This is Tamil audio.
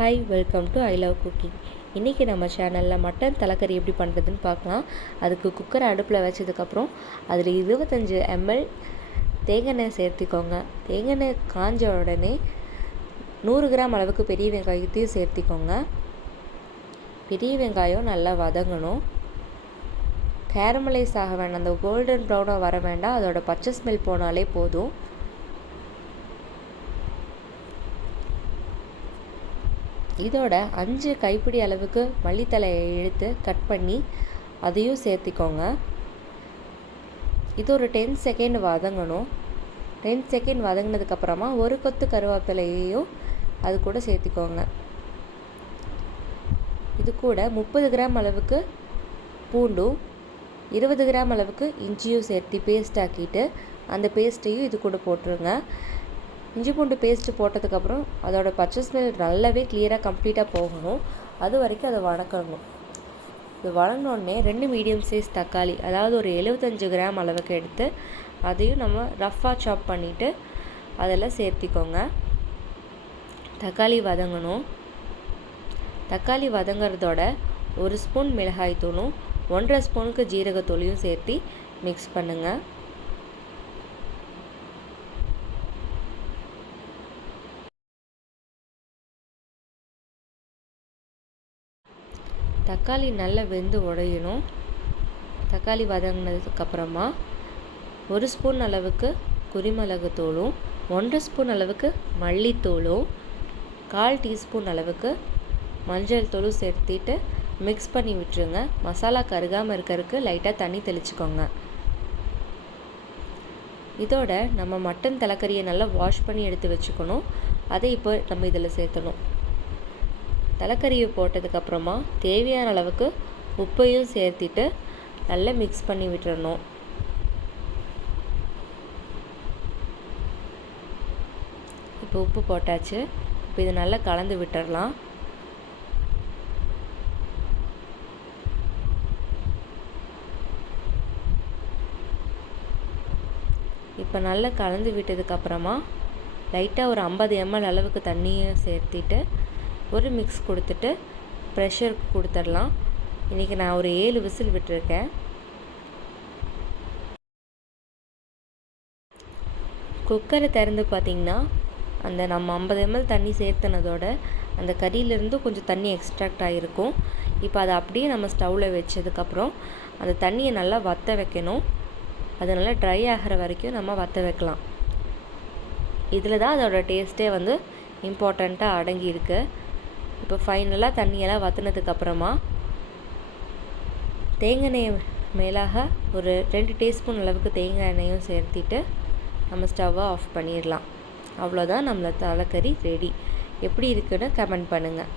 Hi, welcome to I love cooking. இன்றைக்கி நம்ம சேனலில் மட்டன் தலைக்கறி எப்படி பண்ணுறதுன்னு பார்க்கலாம். அதுக்கு குக்கரை அடுப்பில் வச்சதுக்கப்புறம் அதில் 25 ml தேங்காய் எண்ணெய் சேர்த்திக்கோங்க. தேங்காய் எண்ணெய் காஞ்ச உடனே 100 கிராம் அளவுக்கு பெரிய வெங்காயத்தையும் சேர்த்திக்கோங்க. பெரிய வெங்காயம் நல்லா வதங்கணும். கேரமலைஸ் ஆக வேண்டாம், அந்த கோல்டன் ப்ரௌனாக வர வேண்டாம், அதோட பச்சை ஸ்மெல் போனாலே போதும். இதோட 5 கைப்பிடி அளவுக்கு மல்லித்தலையை எடுத்து கட் பண்ணி அதையும் சேர்த்திக்கோங்க. இது ஒரு 10 செகண்ட் வதங்கணும். 10 செகண்ட் வதங்கினதுக்கப்புறமா ஒரு கொத்து கருவேப்பிலையையும் அது கூட சேர்த்திக்கோங்க. இது கூட 30 கிராம் அளவுக்கு பூண்டும் 20 கிராம் அளவுக்கு இஞ்சியும் சேர்த்து பேஸ்ட் ஆக்கிட்டு அந்த பேஸ்ட்டையும் இது கூட போட்டுருங்க. இஞ்சி பூண்டு பேஸ்ட்டு போட்டதுக்கப்புறம் அதோட பச்சை ஸ்மெல் நல்லாவே கிளியராக கம்ப்ளீட்டாக போகணும். அது வரைக்கும் அதை வதக்கணும். இது வதங்கினோடனே 2 மீடியம் சைஸ் தக்காளி, அதாவது ஒரு 75 கிராம் அளவுக்கு எடுத்து அதையும் நம்ம ரஃப்பாக சாப் பண்ணிவிட்டு அதெல்லாம் சேர்த்திக்கோங்க. தக்காளி வதங்கணும். தக்காளி வதங்கிறதோட 1 ஸ்பூன் மிளகாய் தூளும் 1.5 ஸ்பூனுக்கு ஜீரகத்தூளையும் சேர்த்து மிக்ஸ் பண்ணுங்கள். தக்காளி நல்லா வெந்து உடையணும். தக்காளி வதங்கினதுக்கப்புறமா 1 ஸ்பூன் அளவுக்கு குருமிளகுத்தூளும் 1.5 ஸ்பூன் அளவுக்கு மல்லித்தூளும் 1/4 டீஸ்பூன் அளவுக்கு மஞ்சள் தூளும் சேர்த்திட்டு மிக்ஸ் பண்ணி விட்டுருங்க. மசாலா கருகாமல் இருக்கிறதுக்கு லைட்டாக தண்ணி தெளிச்சுக்கோங்க. இதோட நம்ம மட்டன் தலைக்கறியை நல்லா வாஷ் பண்ணி எடுத்து வச்சுக்கணும். அதை இப்போ நம்ம இதில் சேர்த்தணும். தலைக்கறியை போட்டதுக்கப்புறமா தேவையான அளவுக்கு உப்பையும் சேர்த்திட்டு நல்லா மிக்ஸ் பண்ணி விட்டுறணும். இப்போ உப்பு போட்டாச்சு. இப்போ இது நல்லா கலந்து விட்டுறலாம். இப்போ நல்லா கலந்து விட்டதுக்கப்புறமா லைட்டாக ஒரு 50 ml அளவுக்கு தண்ணியை சேர்த்திட்டு ஒரு மிக்ஸ் கொடுத்துட்டு ப்ரெஷருக்கு கொடுத்துடலாம். இன்றைக்கி நான் ஒரு 7 விசில் விட்டுருக்கேன். குக்கரை திறந்து பார்த்திங்கன்னா அந்த நம்ம 50 ml தண்ணி சேர்த்துனதோட அந்த கறியிலேருந்து கொஞ்சம் தண்ணி எக்ஸ்ட்ராக்ட் ஆகிருக்கும். இப்போ அதை அப்படியே நம்ம ஸ்டவ்வில் வச்சதுக்கப்புறம் அந்த தண்ணியை நல்லா வற்ற வைக்கணும். அது நல்லா ட்ரை ஆகிற வரைக்கும் நம்ம வற்ற வைக்கலாம். இதில் தான் அதோடய டேஸ்ட்டே வந்து இம்பார்ட்டண்ட்டாக அடங்கியிருக்கு. இப்போ ஃபைனலாக தண்ணியெல்லாம் வற்றினதுக்கப்புறமா தேங்காய் எண்ணெய் மேலாக ஒரு 2 டீஸ்பூன் அளவுக்கு தேங்காய் எண்ணெயும் சேர்த்திட்டு நம்ம ஸ்டவ்வை ஆஃப் பண்ணிடலாம். அவ்வளோதான், நம்மளோட தலைக்கறி ரெடி. எப்படி இருக்குன்னு கமெண்ட் பண்ணுங்கள்.